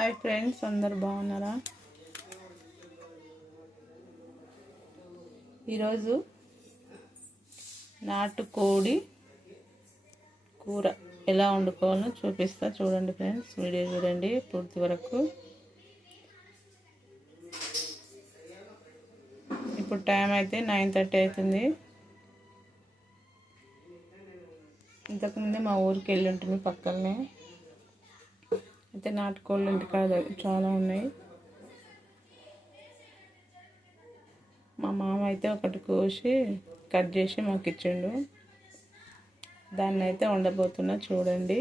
Hi friends, అందరు బాగున్నారా? ఈరోజు నాటుకోడి కూర ఎలా వండుకోవాలో చూపిస్తా. చూడండి ఫ్రెండ్స్, వీడియో చూడండి పూర్తి వరకు. ఇప్పుడు టైం అయితే 9:30 అవుతుంది. ఇంతకుముందే మా ఊరికి వెళ్ళి ఉంటుంది పక్కనే. అయితే నాటుకోళ్ళు ఇంటికాడ చాలా ఉన్నాయి. మా మామ అయితే ఒకటి కోసి కట్ చేసి మాకు ఇచ్చిండు. దాన్ని అయితే వండబోతున్నా చూడండి.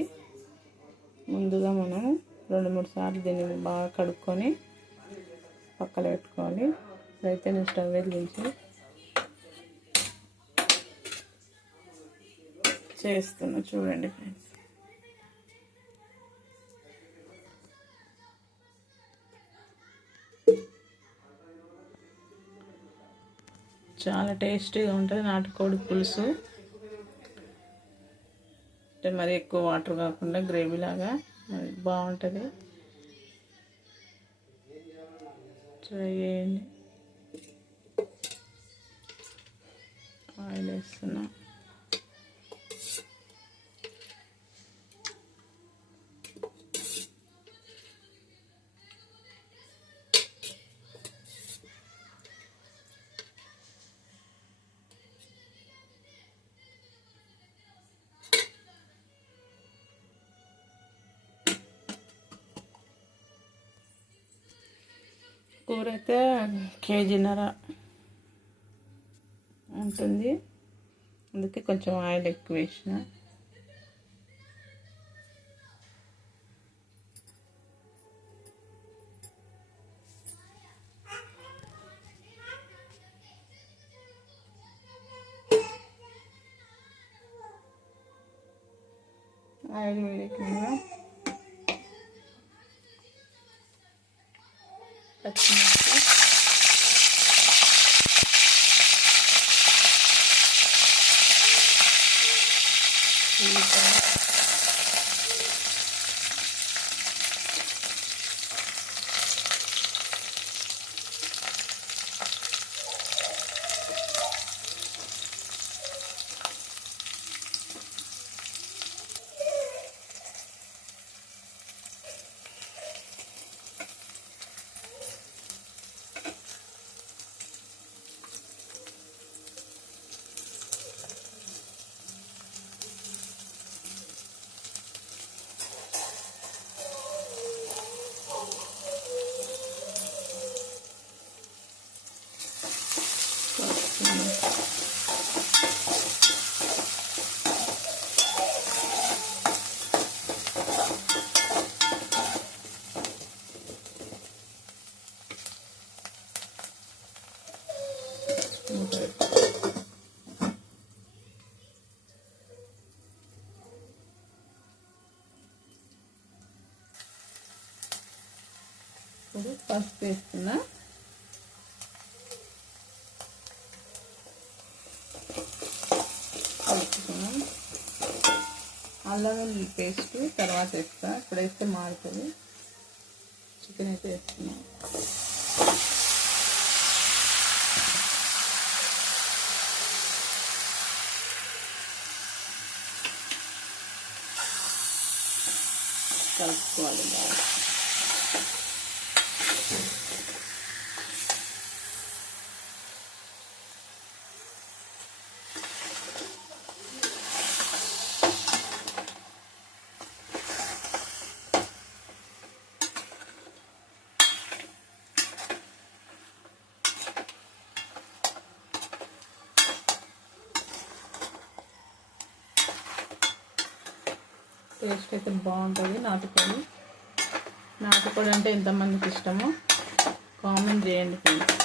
ముందుగా మనం 2-3 సార్లు దీన్ని బాగా కడుక్కొని పక్కన పెట్టుకోవాలి. ఇదైతే నేను స్టవ్ వెలిగించి చేస్తున్నా చూడండి ఫ్రెండ్స్. చాలా టేస్టీగా ఉంటుంది నాటుకోడి పులుసు. అంటే మరి ఎక్కువ వాటర్ కాకుండా గ్రేవీ లాగా మరి బాగుంటుంది. ట్రై చేయండి. ఆయిల్ వేస్తున్నా. కూర అయితే 1.5 kg ఉంటుంది. అందుకే కొంచెం ఆయిల్ ఎక్కువ వేసిన. ఆయిల్ వేయకుండా పచ్చిమిర్చి, ఉల్లిపాయ, ఇప్పుడు పసుపు వేస్తున్నా. కలుపుకున్నాం. అల్లం వెల్లుల్లి పేస్ట్ తర్వాత వేస్తా. ఇప్పుడు వేస్తే మారుతుంది. చికెన్ అయితే వేస్తున్నాం. కలుపుకోవాలి బాగా. టేస్ట్ అయితే బాగుంటుంది. నాటుకోడి అంటే ఎంతమందికి ఇష్టమో కామెంట్ చేయండి ఫ్రెండ్స్.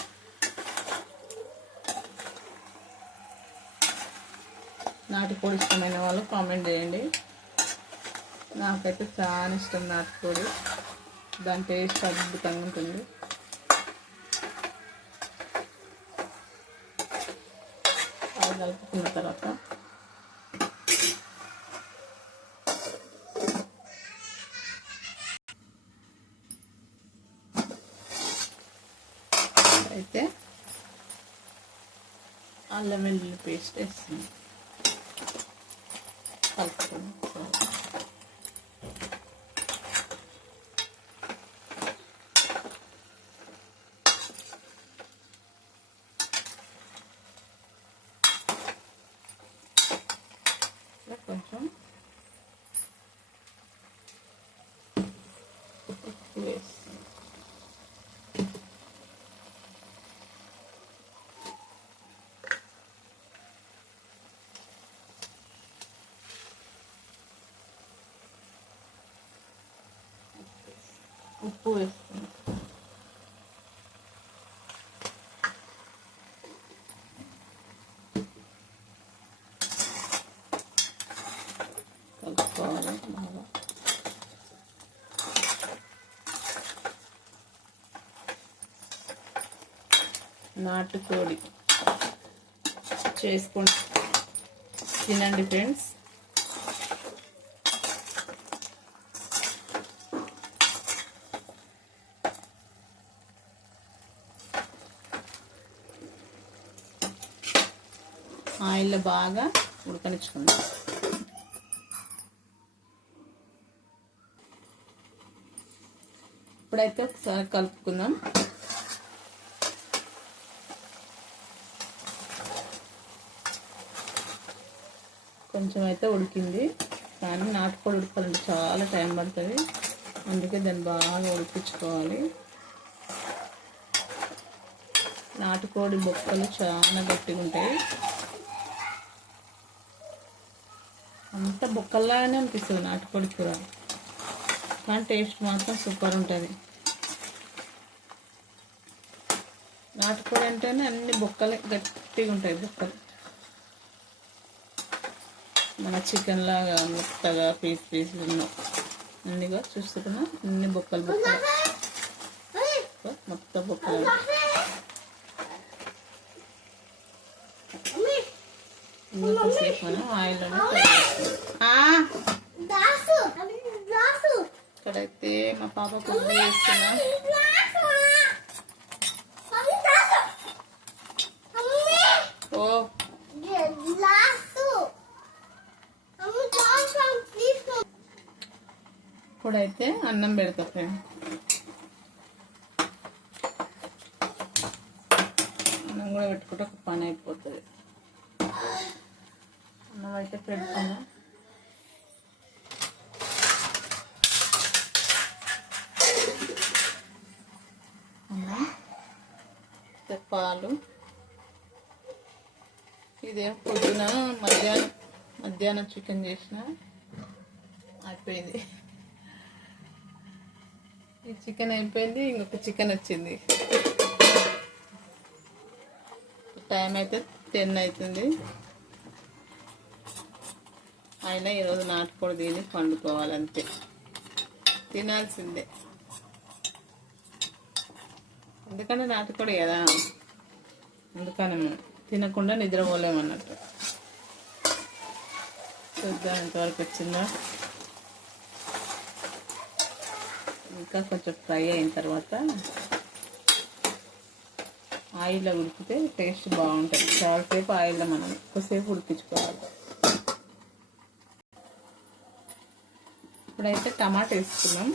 నాటుకోడి ఇష్టమైన వాళ్ళు కామెంట్ చేయండి. నాకైతే చాలా ఇష్టం నాటుకోడి. దాని టేస్ట్ అద్భుతంగా ఉంటుంది. అది కలుపుకున్న తర్వాత అల్లం వెల్లుల్లి పేస్ట్ వేస్తున్నాం. కలుపుకొని కొంచెం ఉప్పు వేస్తాం. ఉప్పు వేస్తాం. కలుపుకోవాలి బాగా. నాటుకోడి చేసుకొని తినండి ఫ్రెండ్స్. ఆయిల్లో బాగా ఉడకనిచ్చుకుందాం. ఇప్పుడైతే ఒకసారి కలుపుకుందాం. కొంచెం అయితే ఉడికింది, కానీ నాటుకోడి ఉడకాలంటే చాలా టైం పడుతుంది. అందుకే దాన్ని బాగా ఉడికించుకోవాలి. నాటుకోడి బొక్కలు చాలా గట్టిగా ఉంటాయి. అంత బొక్కల్లాగానే అనిపిస్తుంది నాటుకోడి కూర, కానీ టేస్ట్ మాత్రం సూపర్ ఉంటుంది. నాటుకోడి అంటేనే అన్ని బొక్కలే గట్టిగా ఉంటాయి. బొక్కలు మన చికెన్ లాగా మెత్తగా పీస్ ఉన్నాయి. అన్నిగా చూస్తున్నా అన్ని బొక్కలు మొత్తం బొక్కలు. ఇంకొకసేపు మనం ఆయిల్లోనే ఇక్కడైతే మా పాప కుక్ చేస్తున్నా. ఓ ఇప్పుడైతే అన్నం పెడతా ఫ్రెండ్. అన్నం కూడా పెట్టుకుంటే ఒక పని అయిపోతుంది. అన్నం అయితే పెడుతున్నా. అన్నం పాలు. ఇదే పొద్దున మధ్యాహ్నం చికెన్ చేసిన అయిపోయింది. ఈ చికెన్ అయిపోయింది, ఇంకొక చికెన్ వచ్చింది. టైం అయితే 10 అవుతుంది. అయినా ఈరోజు నాటుకోడి తిని పండుకోవాలంతే, తినాల్సిందే. ఎందుకంటే నాటుకోడి కదా, అందుకని తినకుండా నిద్రపోలేమన్నట్టు. చూద్దాం ఎంతవరకు వచ్చిందో. ఇంకా కొంచెం ఫ్రై అయిన తర్వాత ఆయిల్లో ఉడికితే టేస్ట్ బాగుంటుంది. చాలాసేపు ఆయిల్లో మనం ఎక్కువసేపు ఉడికించుకోవాలి. ఇప్పుడైతే టమాటా వేసుకున్నాం.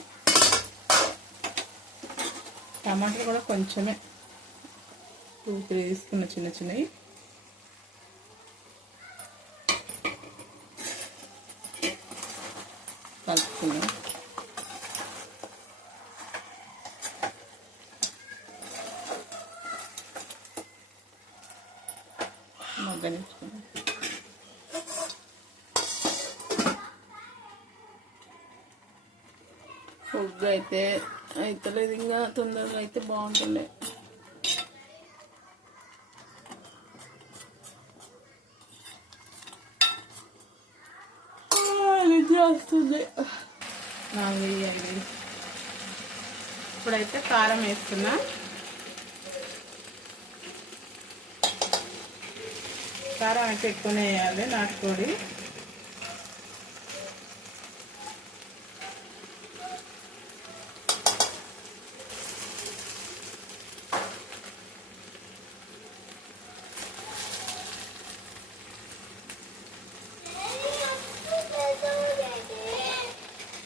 టమాటాలు కూడా కొంచెమే 2-3 తీసుకున్న చిన్న చిన్నవి. కలుపుకున్నాం. మగ్గనిచ్చుకున్నాం. ఉగ్గు అయితే అవుతలేదు, ఇంకా తొందరగా అయితే బాగుంటుండే. నిద్ర వస్తుంది. ఇప్పుడైతే కారం వేస్తున్నా. కారం అయితే ఎక్కువనే వేయాలి నాటుకోడి.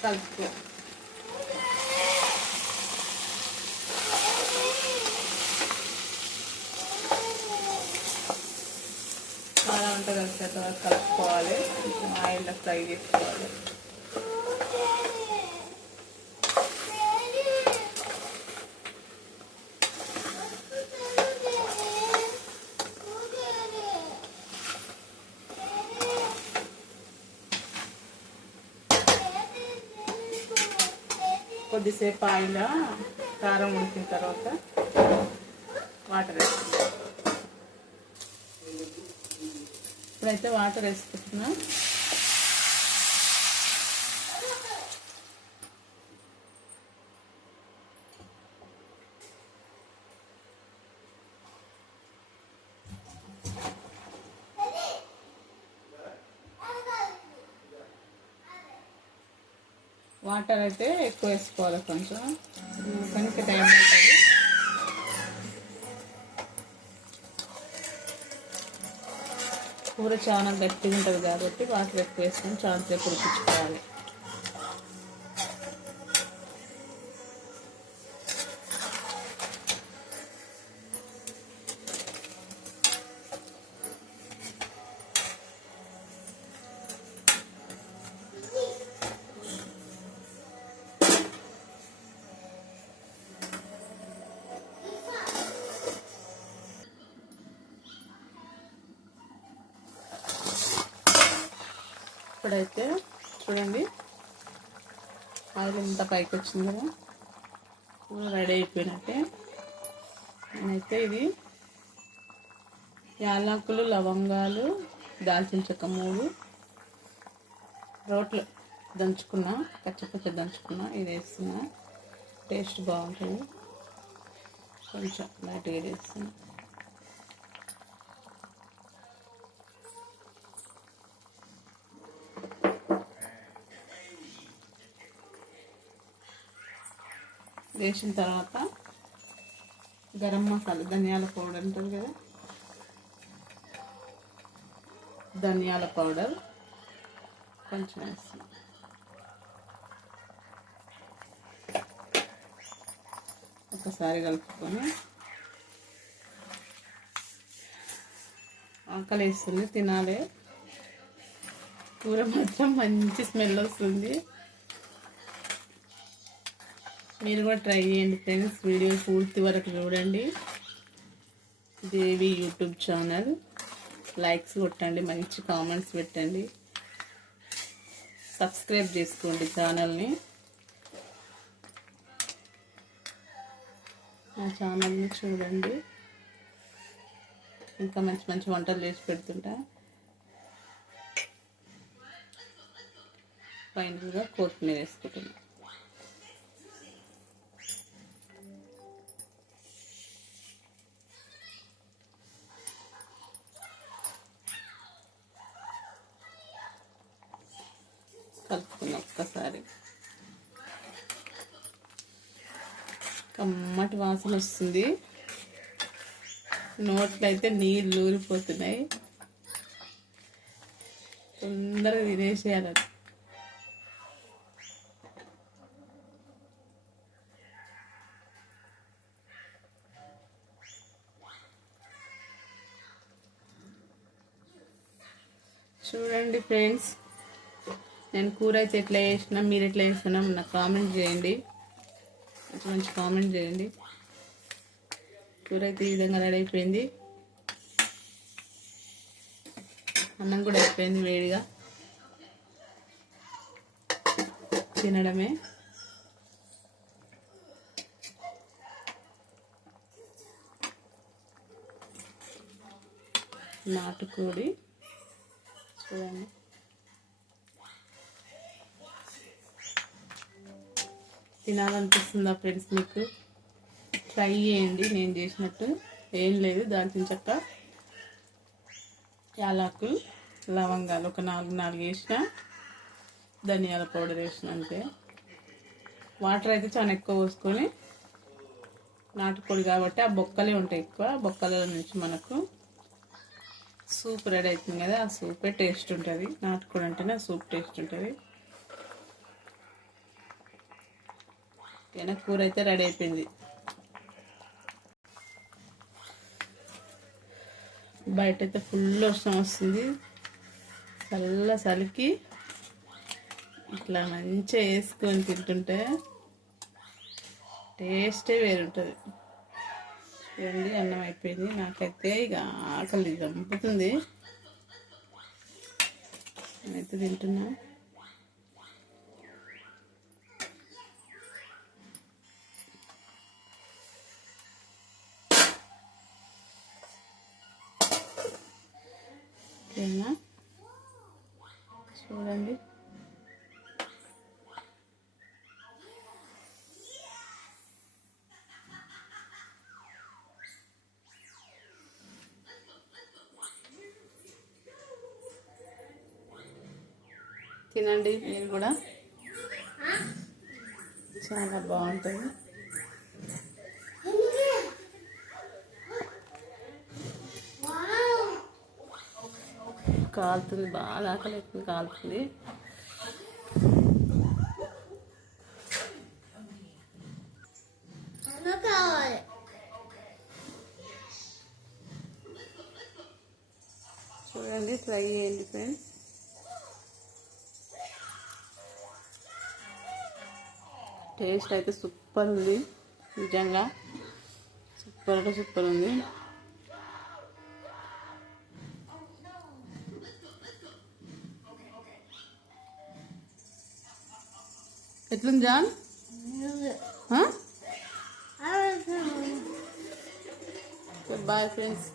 కలుపుకో. చాలా వంట కలిసేంత వరకు కలుపుకోవాలి. కొంచెం ఆయిల్లో ఫ్రై చేసుకోవాలి. కొద్దిసేపు ఆయిల్ కారం ఉడికిన తర్వాత వాటర్ వేసుకుంటాం. ఇప్పుడైతే వాటర్ వేసుకుంటున్నా. వాటర్ అయితే ఎక్కువ వేసుకోవాలి, కొంచెం కనుక టైం అవుతుంది. కూర చాలా గట్టిగా ఉంటుంది కాబట్టి వాటర్ ఎక్కువ వేసుకొని చాలాసేపు ఉడికించుకోవాలి. ఇప్పుడైతే చూడండి ఆయిల్ ఎంత పైకి వచ్చింది కదా, రెడీ అయిపోయినట్టే. నేనైతే ఇది యాలకులు, లవంగాలు, దాల్చిన చెక్క 3 రోట్లో దంచుకున్నా, పచ్చ దంచుకున్నా. ఇది వేస్తున్నా, టేస్ట్ బాగుంటుంది. కొంచెం లైట్గా వేస్తున్నా. వేసిన తర్వాత గరం మసాలా, ధనియాల పౌడర్ ఉంటుంది కదా, ధనియాల పౌడర్ కొంచెం వేస్తాం. ఒకసారి కలుపుకొని, ఆకలి వేస్తుంది, తినాలి. కూర మాత్రం మంచి స్మెల్ వస్తుంది. మీరు కూడా ట్రై చేయండి ఫ్రెండ్స్. వీడియో పూర్తి వరకు చూడండి. దేవి యూట్యూబ్ ఛానల్. లైక్స్ కొట్టండి, మంచి కామెంట్స్ పెట్టండి, సబ్స్క్రైబ్ చేసుకోండి ఛానల్ని. మా ఛానల్ని చూడండి, ఇంకా మంచి మంచి వంటలు చేసి పెడుతుంటా. ఫైనల్గా కొత్తిమీర వేసుకుంటున్నాం. కలుపుకున్నాం ఒక్కసారి. కమ్మటి వాసన వస్తుంది, నోట్లో అయితే నీళ్ళు ఊరిపోతున్నాయి. తొందరగా తినేసేయాలి. చూడండి ఫ్రెండ్స్, నేను కూర అయితే ఎట్లా చేసినా, మీరు ఎట్లా చేసినా నాకు కామెంట్ చేయండి, మంచి మంచి కామెంట్ చేయండి. కూర అయితే ఈ విధంగా రెడీ అయిపోయింది. అన్నం కూడా అయిపోయింది వేడిగా, తినడమే. నాటుకోడి చూడండి. తినాలనిపిస్తుందా ఫ్రెండ్స్? మీకు ట్రై చేయండి. నేను చేసినట్టు ఏం లేదు, దాల్చిన చెక్క, యాలకులు, లవంగాలు ఒక 4 వేసిన, ధనియాల పౌడర్ వేసిన, అంతే. వాటర్ అయితే చాలా ఎక్కువ పోసుకొని, నాటుకోడి కాబట్టి ఆ బొక్కలే ఉంటాయి ఎక్కువ, బొక్కల నుంచి మనకు సూప్ రెడీ అవుతుంది కదా, ఆ సూపే టేస్ట్ ఉంటుంది. నాటుకోడి అంటేనే ఆ సూప్ టేస్ట్ ఉంటుంది. ఓకేనా, కూర అయితే రెడీ అయిపోయింది. బయట అయితే ఫుల్ వర్షం వస్తుంది. చలికి ఇట్లా మంచిగా వేసుకొని తింటుంటే టేస్టే వేరుంటుంది. చూడండి, అన్నం అయిపోయింది. నాకైతే ఇక ఆకలి చంపుతుంది. నేనైతే తింటున్నా. ఓకేనా, చూడండి. తినండి మీరు కూడా, చాలా బాగుంటుంది. కాలుతుంది, బాగా ఆకలి అవుతుంది, కాలుతుంది. చూడండి, ట్రై చేయండి ఫ్రెండ్స్. టేస్ట్ అయితే సూపర్ ఉంది, నిజంగా సూపర్ అంటే సూపర్ ఉంది. ఎట్లుంది జాన్? Bye friends.